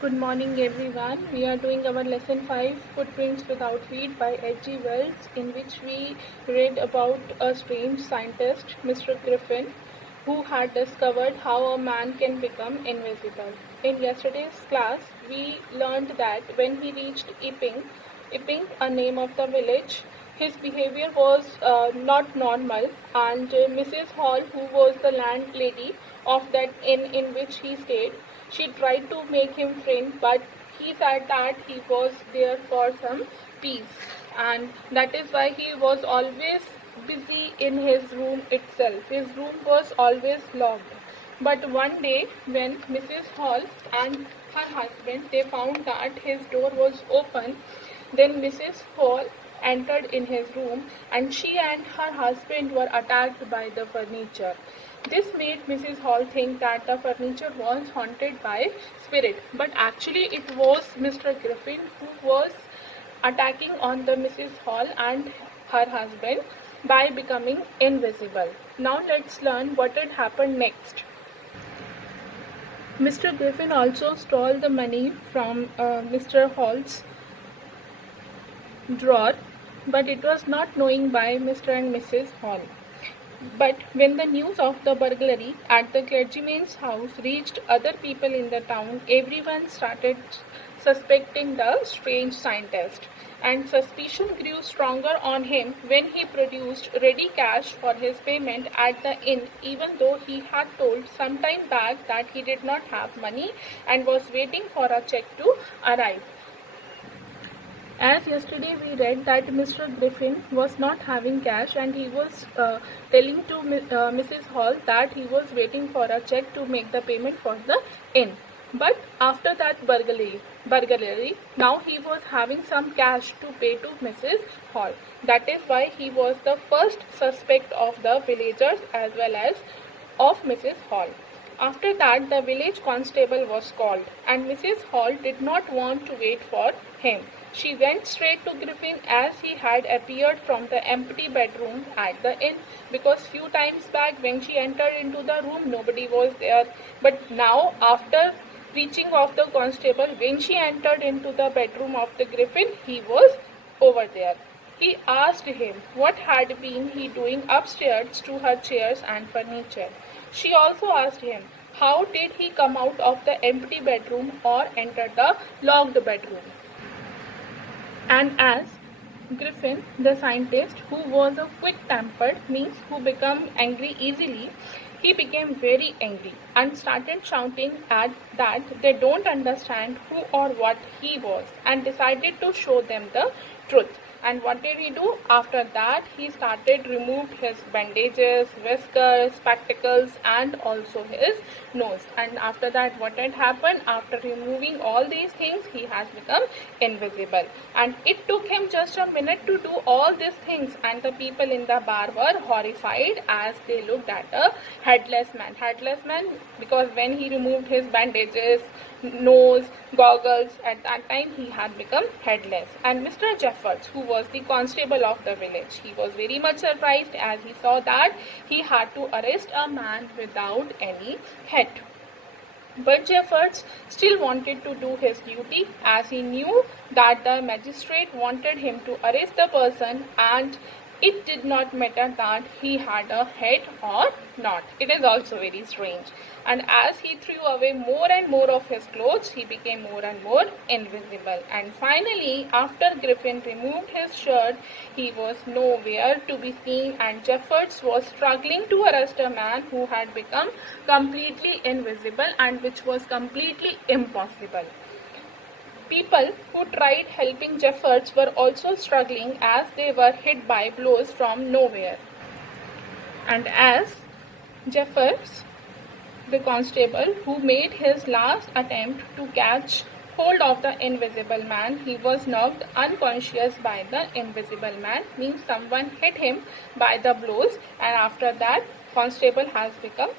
Good morning everyone. We are doing our lesson 5 Footprints Without Feet by H.G. Wells, in which we read about a strange scientist, Mr. Griffin, who had discovered how a man can become invisible. In yesterday's class, we learned that when he reached Epping, a name of the village, his behavior was not normal, and Mrs. Hall, who was the landlady of that inn in which he stayed, she tried to make him friend, but he said that he was there for some peace, and that is why he was always busy in his room itself. His room was always locked. But one day, when Mrs. Hall and her husband they found that his door was open, then Mrs. Hall entered in his room, and she and her husband were attacked by the furniture. This made Mrs. Hall think that the furniture was haunted by spirit, but actually it was Mr. Griffin who was attacking on the Mrs. Hall and her husband by becoming invisible. Now let's learn what had happened next. Mr. Griffin also stole the money from Mr. Hall's drawer, but it was not known by Mr. and Mrs. Hall. But when the news of the burglary at the clergyman's house reached other people in the town, everyone started suspecting the strange scientist, and suspicion grew stronger on him when he produced ready cash for his payment at the inn, even though he had told some time back that he did not have money and was waiting for a check to arrive. As yesterday we read that Mr. Griffin was not having cash, and he was telling to Mrs. Hall that he was waiting for a check to make the payment for the inn. But after that burglary, now he was having some cash to pay to Mrs. Hall. That is why he was the first suspect of the villagers as well as of Mrs. Hall. After that, the village constable was called, and Mrs. Hall did not want to wait for him. She went straight to Griffin as he had appeared from the empty bedroom at the inn, because few times back when she entered into the room, nobody was there. But now, after reaching of the constable, when she entered into the bedroom of the Griffin, he was over there. He asked him what had been he doing upstairs to her chairs and furniture. She also asked him how did he come out of the empty bedroom or enter the locked bedroom. And as Griffin, the scientist, who was a quick-tempered, means who became angry easily, he became very angry and started shouting at that they don't understand who or what he was, and decided to show them the truth. And what did he do? After that, he started remove his bandages, whiskers, spectacles, and also his nose. And after that, what had happened? After removing all these things, he has become invisible. And it took him just a minute to do all these things, and the people in the bar were horrified as they looked at a headless man. Headless man, because when he removed his bandages, nose, goggles, at that time he had become headless. And Mr. Jeffords, who was the constable of the village, he was very much surprised as he saw that he had to arrest a man without any head. But Jeffords still wanted to do his duty, as he knew that the magistrate wanted him to arrest the person, and it did not matter that he had a head or not. It is also very strange. And as he threw away more and more of his clothes, he became more and more invisible. And finally, after Griffin removed his shirt, he was nowhere to be seen, and Jeffords was struggling to arrest a man who had become completely invisible, and which was completely impossible. People who tried helping Jeffords were also struggling, as they were hit by blows from nowhere. And as Jeffords, the constable, who made his last attempt to catch hold of the invisible man, he was knocked unconscious by the invisible man, means someone hit him by the blows, and after that constable has become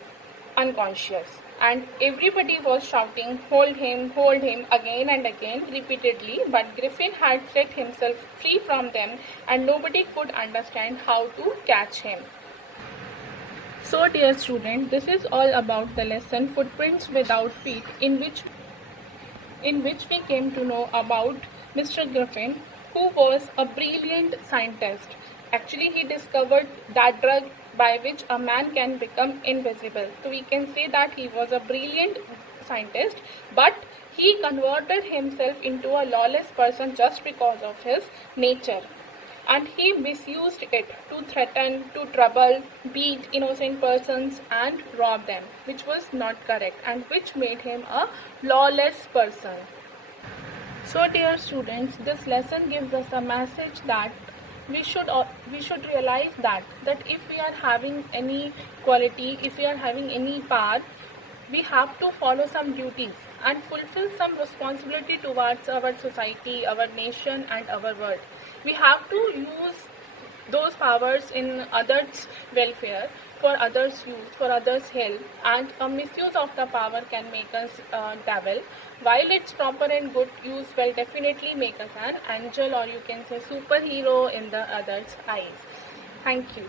unconscious. And everybody was shouting, hold him, again and again, repeatedly. But Griffin had set himself free from them, and nobody could understand how to catch him. So dear student, this is all about the lesson Footprints Without Feet, in in which we came to know about Mr. Griffin, who was a brilliant scientist. Actually, he discovered that drug by which a man can become invisible. So we can say that he was a brilliant scientist, but he converted himself into a lawless person just because of his nature, and he misused it to threaten, to trouble, beat innocent persons and rob them, which was not correct and which made him a lawless person. So dear students, this lesson gives us a message that we should realize that if we are having any quality, if we are having any power, we have to follow some duties and fulfill some responsibility towards our society, our nation and our world. We have to use those powers in others' welfare, for others' use, for others' help, and a misuse of the power can make us devil, while its proper and good use will definitely make us an angel, or you can say superhero in the others' eyes. Thank you.